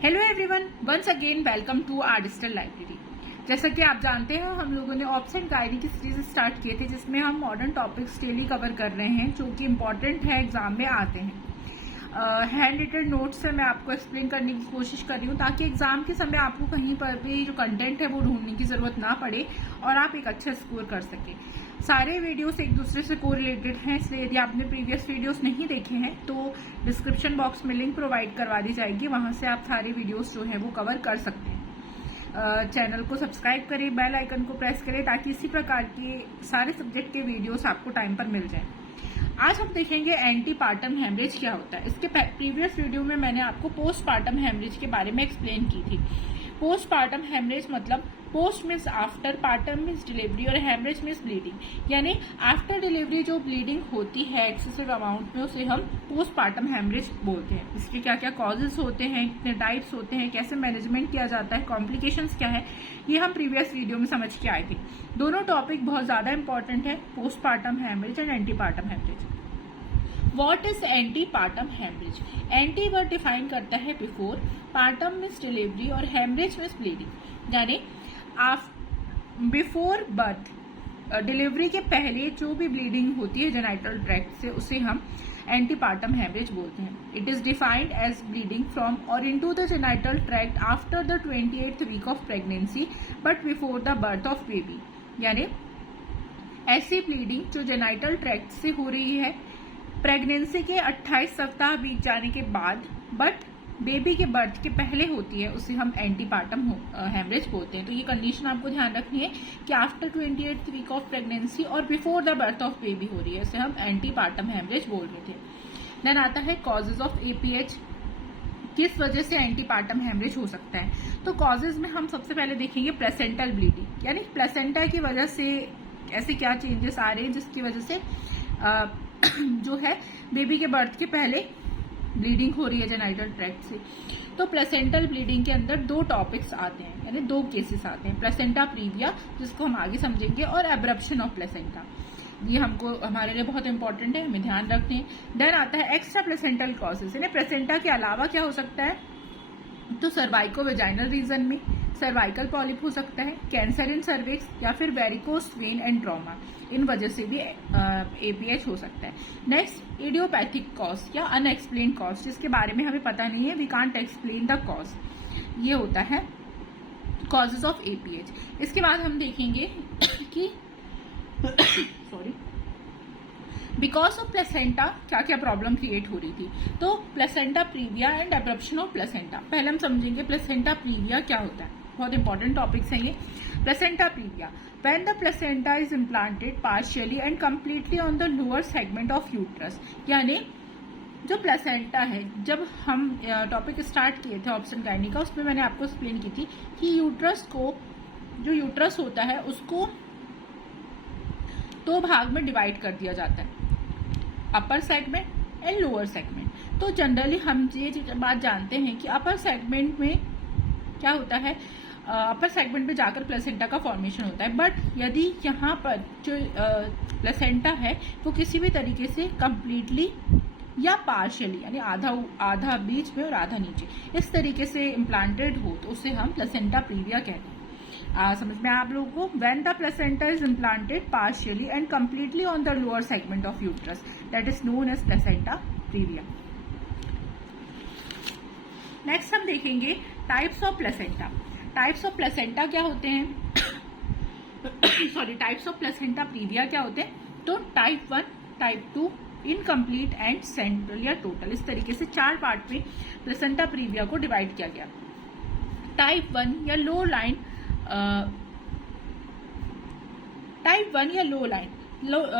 Hello everyone, once again welcome to our digital library. जैसा कि आप जानते हैं, हम लोगों ने ऑप्शन गाइड की सीरीज स्टार्ट किए थे जिसमें हम मॉडर्न टॉपिक्स डेली कवर कर रहे हैं जो कि इम्पोर्टेंट है, एग्जाम में आते हैं। हैंड रिटन नोट्स से मैं आपको एक्सप्लेन करने की कोशिश कर रही हूँ ताकि एग्जाम के समय आपको कहीं पर भी जो कंटेंट है वो ढूंढने की जरूरत ना पड़े और आप एक अच्छा स्कोर कर सकें। सारे वीडियोस एक दूसरे से कोरिलेटेड हैं, इसलिए यदि आपने प्रीवियस वीडियोस नहीं देखे हैं तो डिस्क्रिप्शन बॉक्स में लिंक प्रोवाइड करवा दी जाएगी, वहां से आप सारे वीडियोस जो है वो कवर कर सकते हैं। चैनल को सब्सक्राइब करें, बेल आइकन को प्रेस करें ताकि इसी प्रकार के सारे सब्जेक्ट के वीडियोस आपको टाइम पर मिल जाए। आज हम देखेंगे एंटी पार्टम हेमरेज क्या होता है। इसके प्रीवियस वीडियो में मैंने आपको पोस्ट पार्टम हेमरेज के बारे में एक्सप्लेन की थी। पोस्ट पार्टम हेमरेज मतलब post means after, partum means delivery और हेमरेज मीन्स ब्लीडिंग, यानी आफ्टर डिलीवरी जो ब्लीडिंग होती है एक्सेसिव अमाउंट में उसे हम पोस्ट पार्टम हेमरेज बोलते हैं। इसके क्या क्या कॉजेज होते हैं, कितने टाइप्स होते हैं, कैसे मैनेजमेंट किया जाता है, कॉम्प्लिकेशंस क्या है, ये हम प्रीवियस वीडियो में समझ के आए थे। दोनों टॉपिक बहुत ज्यादा इंपॉर्टेंट है, postpartum haemorrhage and antepartum haemorrhage. What is antepartum haemorrhage? Ante word define करता है बिफोर, पार्टम मीन्स डिलीवरी और हेमरेज मीन्स ब्लीडिंग, यानी बिफोर बर्थ, डिलीवरी के पहले जो भी ब्लीडिंग होती है जेनाइटल ट्रैक्ट से उसे हम एंटी पार्टम हेमरेज बोलते हैं। It is defined as bleeding from और into the genital tract after the 28th week of pregnancy but before the birth of baby, यानी ऐसी ब्लीडिंग जो जेनाइटल ट्रैक्ट से हो रही है प्रेगनेंसी के 28 सप्ताह बीत जाने के बाद बट बेबी के बर्थ के पहले होती है, उसे हम एंटी पार्टम हेमरेज बोलते हैं। तो ये कंडीशन आपको ध्यान रखनी है कि after 28th week of pregnancy और before the birth of baby हो रही है, इसे हम एंटी पार्टम हेमरेज बोल रहे थे। देन आता है कॉजेज ऑफ एपीएच, किस वजह से एंटी पार्टम हेमरेज हो सकता है। तो कॉजेज में हम सबसे पहले देखेंगे प्लेसेंटल ब्लीडिंग, यानी प्लेसेंटा की वजह से ऐसे क्या चेंजेस आ रहे हैं जिसकी वजह से जो है बेबी के बर्थ के पहले ब्लीडिंग हो रही है जेनाइटल ट्रैक्ट से। तो प्लेसेंटल ब्लीडिंग के अंदर दो टॉपिक्स आते हैं, यानी दो केसेस आते हैं, प्लेसेंटा प्रीविया जिसको हम आगे समझेंगे और एब्रप्शन ऑफ प्लेसेंटा। ये हमको हमारे लिए बहुत इंपॉर्टेंट है, हमें ध्यान रखते हैं। देन आता है एक्स्ट्रा प्लेसेंटल कॉजेज, यानी प्लेसेंटा के अलावा क्या हो सकता है, तो सर्वाइको वेजाइनल रीजन में सर्वाइकल पॉलिप हो सकता है, कैंसर इन सर्विक्स या फिर वेरिकोस वेन एंड ट्रॉमा, इन वजह से भी एपीएच हो सकता है। नेक्स्ट इडियोपैथिक कॉज या अनएक्सप्लेन कॉज, जिसके बारे में हमें पता नहीं है, we can't explain the cause, ये होता है कॉजेज ऑफ एपीएच। इसके बाद हम देखेंगे कि सॉरी बिकॉज ऑफ प्लेसेंटा क्या क्या प्रॉब्लम क्रिएट हो रही थी। तो placenta previa and abruption of placenta, पहले हम समझेंगे प्लेसेंटा प्रीविया क्या होता है, बहुत इंपॉर्टेंट टॉपिक्स हैं ये। Placenta previa, when the placenta is implanted partially and completely on the lower segment of uterus, यानी जो प्लेसेंटा है, जब हम टॉपिक स्टार्ट किए थे ऑप्शन गाइनी का, उसमें मैंने आपको एक्सप्लेन की थी कि यूट्रस को, जो यूट्रस होता है उसको दो भाग में डिवाइड कर दिया जाता है, अपर सेगमेंट एंड लोअर सेगमेंट। तो जनरली हम ये बात जानते हैं कि अपर सेगमेंट में क्या होता है, अपर सेगमेंट में जाकर प्लेसेंटा का फॉर्मेशन होता है, बट यदि यहाँ पर जो प्लेसेंटा है वो किसी भी तरीके से कंप्लीटली या पार्शियली, यानी आधा आधा बीच में और आधा नीचे, इस तरीके से इम्प्लांटेड हो तो उसे हम प्लेसेंटा प्रीविया कहते हैं। समझ में आप लोगों को, when the placenta is implanted partially and completely on the lower segment of uterus, that is known as placenta previa. Next हम देखेंगे types of placenta. Types of placenta क्या होते हैं sorry, types of placenta previa क्या होते हैं। तो type 1, type 2, incomplete and central या टोटल, इस तरीके से चार पार्ट में प्लेसेंटा प्रीविया को डिवाइड किया गया। टाइप 1 या लो लाइन, टाइप 1 या लो लाइन,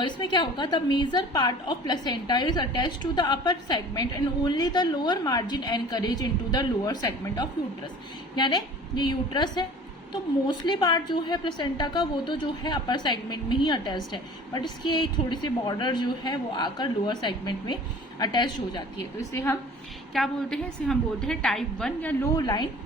इसमें क्या होगा, the major part of placenta is attach to the upper segment and only the lower margin anchorage into the lower segment of uterus, यानी ये यूट्रस है तो मोस्टली पार्ट जो है प्लेसेंटा का वो तो जो है अपर सेगमेंट में ही अटैच्ड है, बट इसकी थोड़ी सी बॉर्डर जो है वो आकर लोअर सेगमेंट में अटैच हो जाती है। तो इसे हम क्या बोलते हैं, इसे हम बोलते हैं टाइप 1 या लो लाइन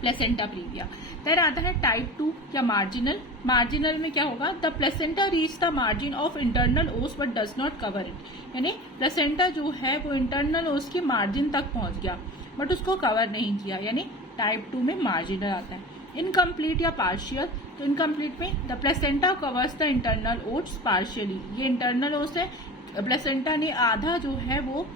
प्लेसेंटा प्रीविया। फिर आता है टाइप 2 या मार्जिनल। मार्जिनल में क्या होगा, the placenta reach the margin of internal os but does not cover it, यानी प्लेसेंटा जो है वो इंटरनल ओस के मार्जिन तक पहुंच गया बट उसको कवर नहीं किया, यानी टाइप 2 में मार्जिनल आता है। इनकम्प्लीट या पार्शियल, तो इनकम्प्लीट में the placenta covers the internal oats partially, ये इंटरनल ओट्स है, प्लेसेंटा ने आधा जो है वो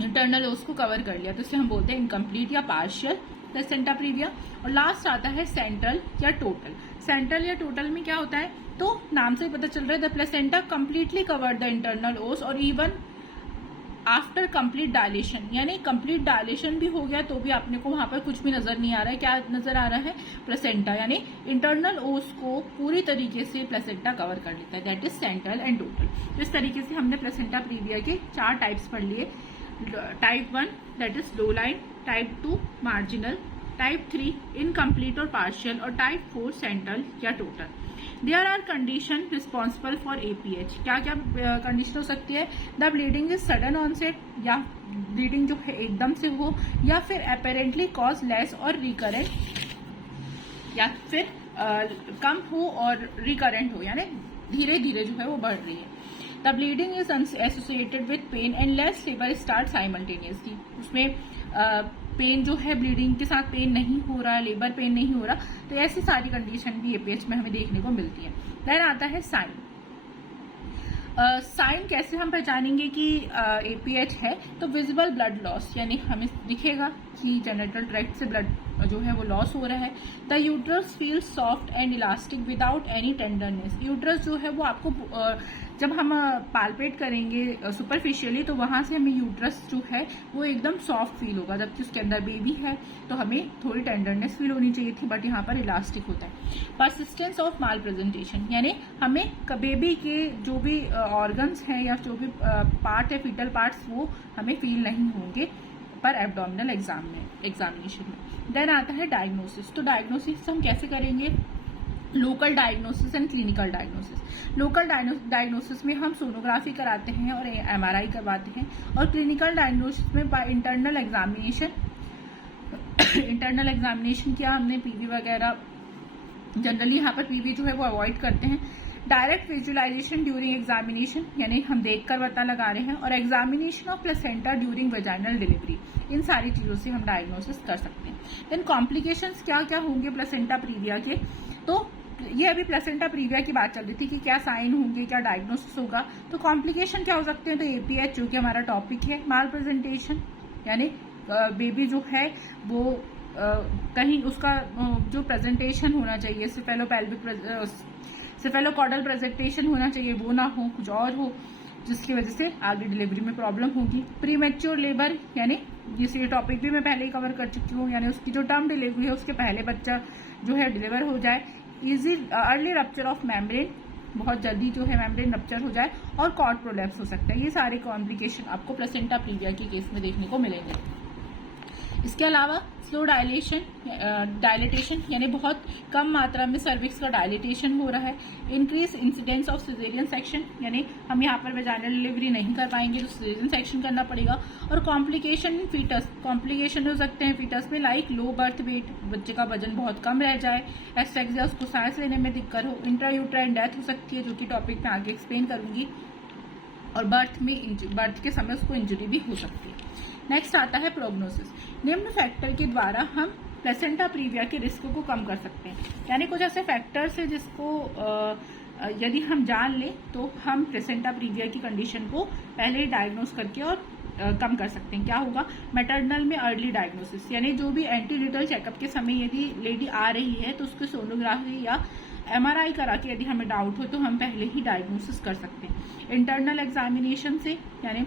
इंटरनल ओट्स को कवर कर लिया, तो इसे हम बोलते हैं इनकम्प्लीट या पार्शियल प्लेसेंटा प्रीविया। और लास्ट आता है सेंट्रल या टोटल। सेंट्रल या टोटल में क्या होता है, तो नाम से ही पता चल रहा है the placenta completely covered the internal oats और इवन आफ्टर कंप्लीट डायलेशन, यानी कंप्लीट डायलेशन भी हो गया तो भी आपने को वहां पर कुछ भी नजर नहीं आ रहा है। क्या नजर आ रहा है, प्लेसेंटा, यानी इंटरनल ओस को पूरी तरीके से प्लेसेंटा कवर कर लेता है, that is central and total. तो इस तरीके से हमने प्लेसेंटा प्रीविया के 4 टाइप्स पढ़ लिए। Type 1 that is low lying, type 2 marginal, type 3 incomplete और पार्शियल, और टाइप 4 सेंट्रल या total. There are condition responsible for APH. क्या क्या कंडीशन हो सकती है, the bleeding is sudden onset, या ब्लीडिंग जो है एकदम से हो, या फिर अपेरेंटली कॉज लेस और रिकरेंट, या फिर कम हो और रिकरेंट हो, यानी धीरे धीरे जो है वो बढ़ रही है। The bleeding is associated with pain and less labour start simultaneously, उसमें पेन जो है ब्लीडिंग के साथ पेन नहीं हो रहा, लेबर पेन नहीं हो रहा, तो ऐसी सारी कंडीशन भी एपीएच में हमें देखने को मिलती है। देन आता है साइन। साइन कैसे हम पहचानेंगे कि एपीएच है, तो विजिबल ब्लड लॉस, यानी हमें दिखेगा कि जेनिटल ट्रैक्ट से ब्लड जो है वो लॉस हो रहा है। The uterus feel soft and elastic without any tenderness, uterus जो है वो आपको जब हम पाल्पेट करेंगे सुपरफिशियली तो वहां से हमें यूट्रस जो है वो एकदम सॉफ्ट फील होगा, जबकि उसके अंदर बेबी है तो हमें थोड़ी टेंडरनेस फील होनी चाहिए थी, बट यहाँ पर इलास्टिक होता है। परसिस्टेंस ऑफ माल प्रेजेंटेशन, यानी हमें बेबी के जो भी ऑर्गन्स हैं या जो भी पार्ट है फीटल पार्ट्स वो हमें फील नहीं होंगे पर एब्डोमिनल एग्जामिनेशन में। देन आता है डायग्नोसिस। तो डायग्नोसिस हम कैसे करेंगे, local diagnosis and clinical diagnosis. Local diagnosis में हम सोनोग्राफी कराते हैं और एमआरआई करवाते हैं, और क्लिनिकल डायग्नोसिस में बाय इंटरनल एग्जामिनेशन किया हमने, पीवी वगैरह, जनरली यहाँ पर पीवी जो है वो अवॉइड करते हैं। डायरेक्ट विजुअलाइजेशन ड्यूरिंग एग्जामिनेशन, यानी हम देखकर पता लगा रहे हैं, और examination of placenta during vaginal delivery, इन सारी चीजों से हम डायग्नोसिस कर सकते हैं। देन कॉम्प्लिकेशंस क्या क्या होंगे प्लेसेंटा प्रीविया के, तो ये अभी प्लेसेंटा प्रीविया की बात चल रही थी कि क्या साइन होंगे, क्या डायग्नोसिस होगा, तो कॉम्प्लिकेशन क्या हो सकते हैं, तो एपीएच जो कि हमारा टॉपिक है, माल प्रेजेंटेशन, यानी बेबी जो है वो कहीं उसका जो प्रेजेंटेशन होना चाहिए सेफेलोकॉडल प्रेजेंटेशन होना चाहिए वो ना हो, कुछ और हो, जिसकी वजह से आगे डिलीवरी में प्रॉब्लम होगी। प्रीमेच्योर लेबर, यानी ये टॉपिक भी मैं पहले ही कवर कर चुकी हूँ, यानी उसकी जो टर्म डिलीवरी है उसके पहले बच्चा जो है डिलीवर हो जाए। Easy early rupture of membrane, बहुत जल्दी जो है मेम्ब्रेन रप्चर हो जाए, और कॉर्ड प्रोलैप्स हो सकता है। ये सारे कॉम्प्लिकेशन आपको प्लेसेंटा प्रीविया के केस में देखने को मिलेंगे। इसके अलावा स्लो डायलेटेशन, यानी बहुत कम मात्रा में सर्विक्स का डायलेटेशन हो रहा है। Increase incidence of caesarean section, यानी हम यहाँ पर वेजाइनल डिलीवरी नहीं कर पाएंगे तो सिजेरियन सेक्शन करना पड़ेगा। और कॉम्प्लिकेशन इन फीटस, कॉम्प्लिकेशन हो सकते हैं फीटस में, लाइक लो बर्थ वेट, बच्चे का वजन बहुत कम रह जाए, एस्फेक्सिया, उसको सांस लेने में दिक्कत हो, इंट्रायूट्राइन डेथ हो सकती है, जो कि टॉपिक में आगे एक्सप्लेन करूंगी, और बर्थ के समय उसको इंजरी भी हो सकती है। नेक्स्ट आता है प्रोग्नोसिस। निम्न फैक्टर के द्वारा हम प्लेसेंटा प्रीविया के रिस्क को कम कर सकते हैं, यानी कुछ ऐसे फैक्टर्स है जिसको यदि हम जान लें तो हम प्लेसेंटा प्रीविया की कंडीशन को पहले ही डायग्नोस करके और कम कर सकते हैं। क्या होगा, मैटरनल में अर्ली डायग्नोसिस, यानी जो भी एंटीनेटल चेकअप के समय यदि लेडी आ रही है तो उसको सोनोग्राफी या एमआरआई करा के यदि हमें डाउट हो तो हम पहले ही डायग्नोसिस कर सकते हैं। इंटरनल एग्जामिनेशन से, यानी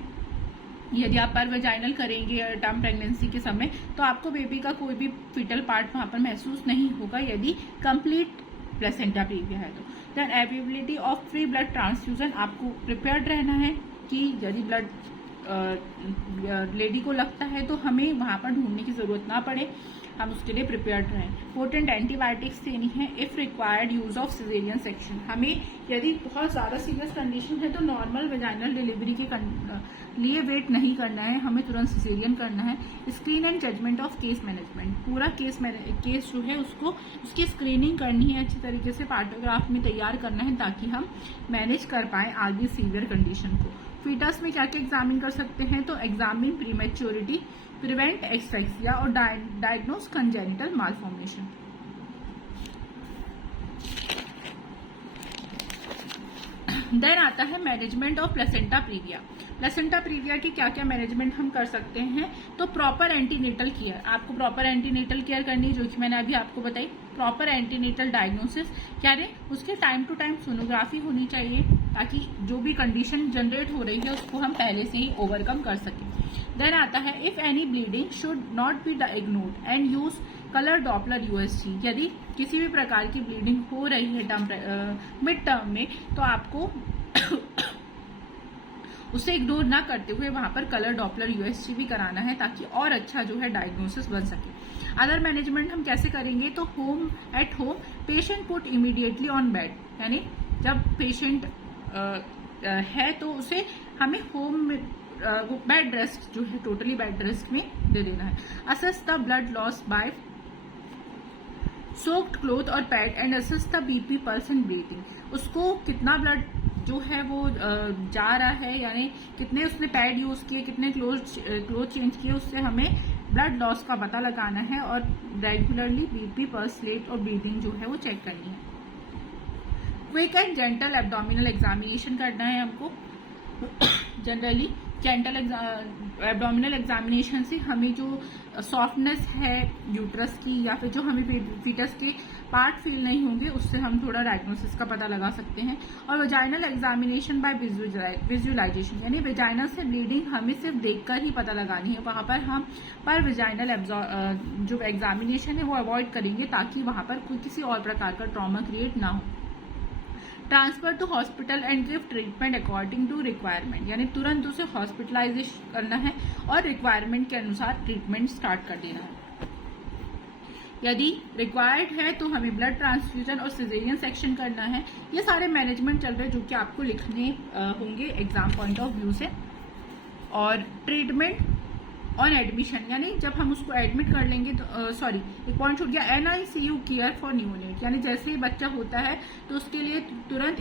यदि आप पर वेजाइनल करेंगे टर्म प्रेगनेंसी के समय तो आपको बेबी का कोई भी फीटल पार्ट वहां पर महसूस नहीं होगा यदि कंप्लीट प्लेसेंटा प्रीविया है तो। Then availability of free blood transfusion, आपको प्रिपेयर्ड रहना है कि यदि ब्लड लेडी को लगता है तो हमें वहां पर ढूंढने की जरूरत ना पड़े, हम उसके लिए प्रिपेयर्ड रहें। पोटेंट एंटीबायोटिक्स देनी है। If required use of caesarean section, हमें यदि बहुत ज्यादा सीरियस कंडीशन है तो नॉर्मल वेजाइनल डिलीवरी के लिए वेट नहीं करना है, हमें तुरंत सिजेरियन करना है। Screen and judgement of case management, पूरा केस जो है उसकी स्क्रीनिंग करनी है, अच्छी तरीके से पार्टोग्राफ में तैयार करना है ताकि हम मैनेज कर पाए आगे सीवियर कंडीशन को। फीटस में क्या क्या एग्जामिन कर सकते हैं, तो एग्जामिन प्रीमेच्योरिटी, प्रिवेंट एक्सफेक्सिया और डायग्नोज कंजेनिटल मालफॉर्मेशन। देन आता है management of placenta previa. Placenta previa की क्या क्या मैनेजमेंट हम कर सकते हैं, तो प्रॉपर एंटीनेटल केयर, आपको प्रॉपर एंटीनेटल केयर करनी है, जो कि मैंने अभी आपको बताई। प्रॉपर एंटीनेटल डायग्नोसिस, क्या रे उसके टाइम टू टाइम सोनोग्राफी होनी चाहिए, ताकि जो भी कंडीशन जनरेट हो रही है उसको हम पहले से ही ओवरकम कर सकें। देन आता है if any bleeding should not be ignored and use colour Doppler USG. यदि किसी भी प्रकार की ब्लीडिंग हो रही है मिड टर्म में, तो आपको उसे इग्नोर ना करते हुए वहां पर कलर डॉपलर यूएसजी भी कराना है, ताकि और अच्छा जो है डायग्नोसिस बन सके। अदर मैनेजमेंट हम कैसे करेंगे, तो at home patient put immediately on bed, यानी जब पेशेंट है तो उसे हमें होम में बेड रेस्ट जो है टोटली बेड रेस्ट में दे देना है। Assess the blood loss by soaked cloth और pad and assess the BP pulse and breathing. उसको कितना ब्लड जो है वो जा रहा है, यानी कितने उसने पैड यूज किए, कितने क्लोथ चेंज किए, उससे हमें ब्लड लॉस का पता लगाना है और रेगुलरली बीपी पल्स रेट और ब्रीदिंग जो है वो चेक करनी है। Quick and gentle abdominal examination करना है हमको। जनरली जेंटल एब्डोमिनल एग्जामिनेशन से हमें जो सॉफ्टनेस है यूट्रस की, या फिर जो हमें फीटस के पार्ट फील नहीं होंगे, उससे हम थोड़ा डायग्नोसिस का पता लगा सकते हैं। और वेजाइनल एग्जामिनेशन बाय विजुअलाइजेशन, यानी वेजाइनल से ब्लीडिंग हमें सिर्फ देखकर ही पता लगानी है, वहां पर हम पर वेजाइनल जो एग्जामिनेशन है वो अवॉइड करेंगे, ताकि वहां पर कोई किसी और प्रकार का ट्रॉमा क्रिएट ना हो। Transfer to hospital and give treatment according to requirement, यानी तुरंत उसे हॉस्पिटलाइजेशन करना है और रिक्वायरमेंट के अनुसार ट्रीटमेंट स्टार्ट कर देना है। यदि रिक्वायर्ड है तो हमें ब्लड ट्रांसफ्यूजन और सिजेरियन सेक्शन करना है। ये सारे मैनेजमेंट चल रहे हैं जो कि आपको लिखने होंगे एग्जाम पॉइंट ऑफ व्यू से। और ट्रीटमेंट ऑन एडमिशन, यानी जब हम उसको एडमिट कर लेंगे तो एक पॉइंट छूट गया, NICU केयर फॉर न्यूनेट, यानी जैसे ही बच्चा होता है तो उसके लिए तुरंत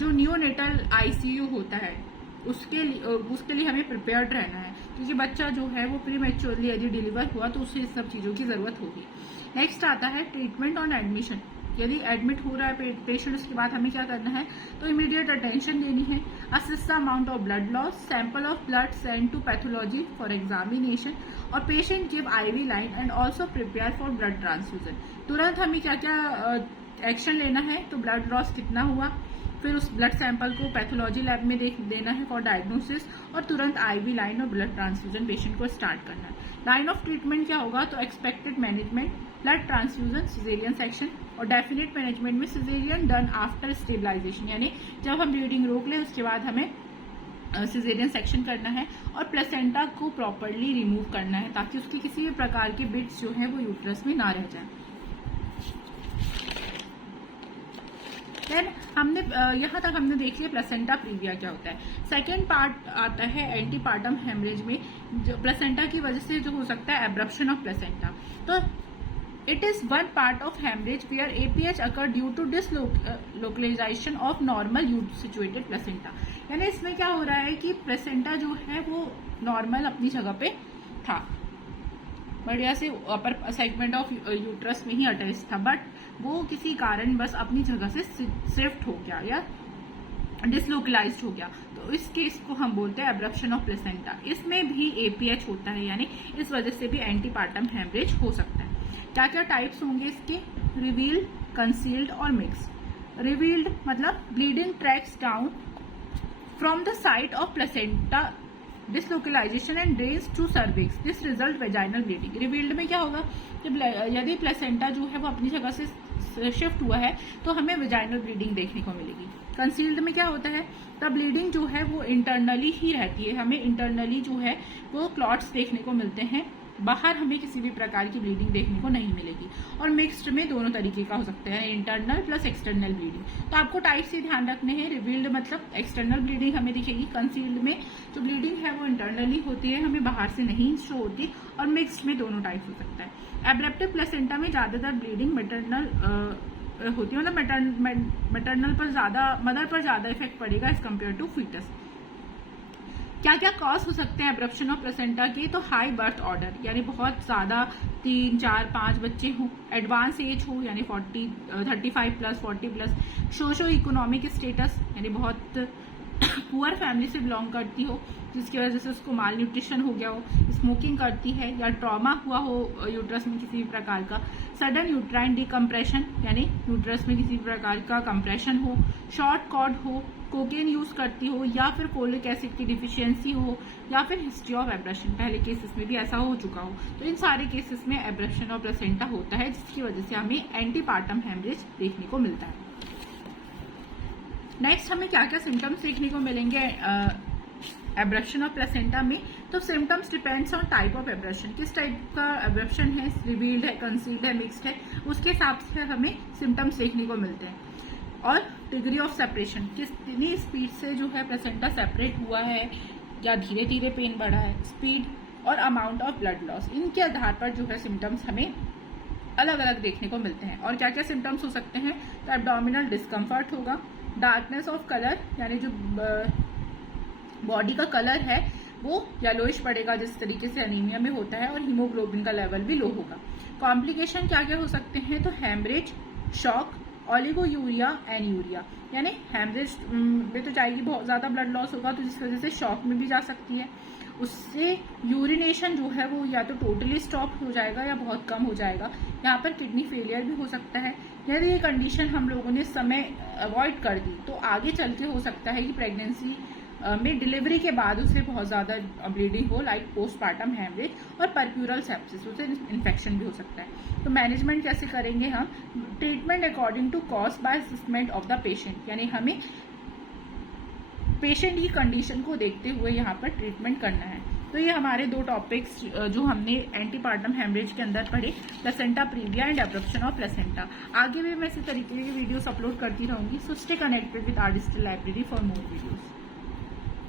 जो न्यूनेटल ICU होता है उसके लिए हमें प्रिपेयर्ड रहना है, क्योंकि बच्चा जो है वो प्रीमेच्योरली यदि डिलीवर हुआ तो उसे इस सब चीजों की जरूरत होगी। नेक्स्ट आता है ट्रीटमेंट ऑन एडमिशन। यदि एडमिट हो रहा है पेशेंट, उसके बाद हमें क्या करना है, तो इमीडिएट अटेंशन देनी है। Assess the amount of blood loss, sample of blood send to pathology for examination, और patient give IV line and also prepare for blood transfusion. तुरंत हमें क्या क्या एक्शन लेना है, तो ब्लड लॉस कितना हुआ, फिर उस ब्लड सैंपल को पैथोलॉजी लैब में देना है फॉर डायग्नोसिस, और तुरंत IV लाइन और ब्लड ट्रांसफ्यूजन पेशेंट को स्टार्ट करना है। लाइन ऑफ ट्रीटमेंट क्या होगा, तो expected management blood transfusion, caesarean section, और डेफिनेट मैनेजमेंट में सिजेरियन डन आफ्टर स्टेबलाइजेशन, यानी जब हम ब्लीडिंग रोक लें उसके बाद हमें सिजेरियन सेक्शन करना है और प्लेसेंटा को प्रॉपरली रिमूव करना है, ताकि उसकी किसी भी प्रकार के बिट्स जो है वो यूट्रस में ना रह जाए। देन हमने यहाँ तक हमने देख लिया प्लेसेंटा प्रीविया क्या होता है। सेकेंड पार्ट आता है एंटीपार्टम हेमरेज में, जो प्लेसेंटा की वजह से जो हो सकता है एब्रप्शन ऑफ प्लेसेंटा। तो it is one part of haemorrhage where APH occur due to dislocalization of normal situated placenta, यानी इसमें क्या हो रहा है कि प्लेसेंटा जो है वो नॉर्मल अपनी जगह पे था, बढ़िया से अपर सेगमेंट ऑफ यूट्रस में ही अटैच था, बट वो किसी कारण बस अपनी जगह से शिफ्ट हो गया या डिसलोकलाइज्ड हो गया, तो इस केस को हम बोलते हैं एब्रप्शन ऑफ प्लेसेंटा। इसमें भी APH होता है, यानी इस वजह से भी एंटीपार्टम हेमरेज हो सकता है। क्या क्या टाइप्स होंगे इसके, रिवील्ड, कंसील्ड और मिक्स। रिवील्ड मतलब bleeding tracks down from the site of placenta dislocalization and drains to cervix, this result vaginal bleeding. Revealed में क्या होगा, यदि प्लेसेंटा जो है वो अपनी जगह से शिफ्ट हुआ है तो हमें वेजाइनल ब्लीडिंग देखने को मिलेगी। कंसील्ड में क्या होता है, तब ब्लीडिंग जो है वो इंटरनली ही रहती है, हमें इंटरनली जो है वो क्लॉट्स देखने को मिलते हैं, बाहर हमें किसी भी प्रकार की ब्लीडिंग देखने को नहीं मिलेगी। और मिक्स्ड में दोनों तरीके का हो सकता है, इंटरनल प्लस एक्सटर्नल ब्लीडिंग। तो आपको टाइप से ध्यान रखने हैं, रिवील्ड मतलब एक्सटर्नल ब्लीडिंग हमें दिखेगी, कंसील्ड में जो ब्लीडिंग है वो इंटरनली होती है, हमें बाहर से नहीं शो होती, और मिक्स्ड में दोनों टाइप हो सकता है। एब्रप्टिव प्लेसेंटा में ज्यादातर ब्लीडिंग मैटरनल होती है, मतलब मैटरनल पर ज्यादा, मदर पर ज्यादा इफेक्ट पड़ेगा एज कम्पेयर टू फीटस। क्या क्या कॉज हो सकते हैं एब्रप्शन ऑफ प्लेसेंटा के? तो हाई बर्थ ऑर्डर, यानी बहुत ज्यादा 3, 4, 5 बच्चे हों, एडवांस एज हो यानी 35+, 40+, सोशो इकोनॉमिक स्टेटस यानी बहुत पुअर फैमिली से बिलोंग करती हो जिसकी वजह से उसको माल न्यूट्रिशन हो गया हो, स्मोकिंग करती है या ट्रॉमा हुआ हो यूट्रस में किसी भी प्रकार का, सडन यूट्राइन डिकम्प्रेशन यानी यूट्रस में किसी प्रकार का कंप्रेशन हो, शॉर्ट कॉर्ड हो, कोकेन यूज करती हो या फिर फोलिक एसिड की डिफिशियंसी हो या फिर हिस्ट्री ऑफ एब्रप्शन, पहले केसेस में भी ऐसा हो चुका हो। तो इन सारे केसेस में एब्रप्शन ऑफ प्लेसेंटा होता है जिसकी वजह से हमें एंटीपार्टम हेमरेज देखने को मिलता है। नेक्स्ट हमें क्या क्या सिम्टम्स देखने को मिलेंगे एब्रप्शन ऑफ प्लेसेंटा में? तो symptoms depends on type of abruption, किस टाइप का एब्रप्शन है, रिवील्ड है, कंसील्ड है, मिक्स्ड है, उसके हिसाब से हमें सिम्टम्स देखने को मिलते हैं। और डिग्री ऑफ सेपरेशन, कितनी स्पीड से जो है प्लेसेंटा सेपरेट हुआ है या धीरे धीरे पेन बढ़ा है, स्पीड और अमाउंट ऑफ ब्लड लॉस, इनके आधार पर जो है सिम्टम्स हमें अलग अलग देखने को मिलते हैं। और क्या क्या सिम्टम्स हो सकते हैं? तो एब्डोमिनल डिस्कम्फर्ट होगा, डार्कनेस ऑफ कलर यानी जो बॉडी का कलर है वो येलोइश पड़ेगा जिस तरीके से एनीमिया में होता है, और हीमोग्लोबिन का लेवल भी लो होगा। कॉम्प्लिकेशन क्या क्या हो सकते हैं? तो हेमरेज, शॉक, ओलिगोयूरिया, एन्यूरिया, यानी हेमरेज में तो जाएगी, बहुत ज्यादा ब्लड लॉस होगा तो जिस वजह से शॉक में भी जा सकती है, उससे यूरिनेशन जो है वो या तो टोटली स्टॉप हो जाएगा या बहुत कम हो जाएगा। यहाँ पर किडनी फेलियर भी हो सकता है। यदि ये कंडीशन हम लोगों ने समय अवॉइड कर दी तो आगे चल के हो सकता है कि प्रेगनेंसी में डिलीवरी के बाद उसे बहुत ज्यादा ब्लीडिंग हो, लाइक पोस्टपार्टम हेमरेज और परप्यूरल सेप्सिस, उसे इन्फेक्शन भी हो सकता है। तो मैनेजमेंट कैसे करेंगे हम? Treatment according to cause by assessment of the patient, यानी हमें पेशेंट की कंडीशन को देखते हुए यहाँ पर ट्रीटमेंट करना है। तो ये हमारे 2 टॉपिक्स जो हमने एंटीपार्टम हेमरेज के अंदर पढ़े, placenta previa and abruption of placenta. आगे भी मैं इसी तरीके की वीडियोस अपलोड करती रहूंगी। So stay connected with our digital library for more videos.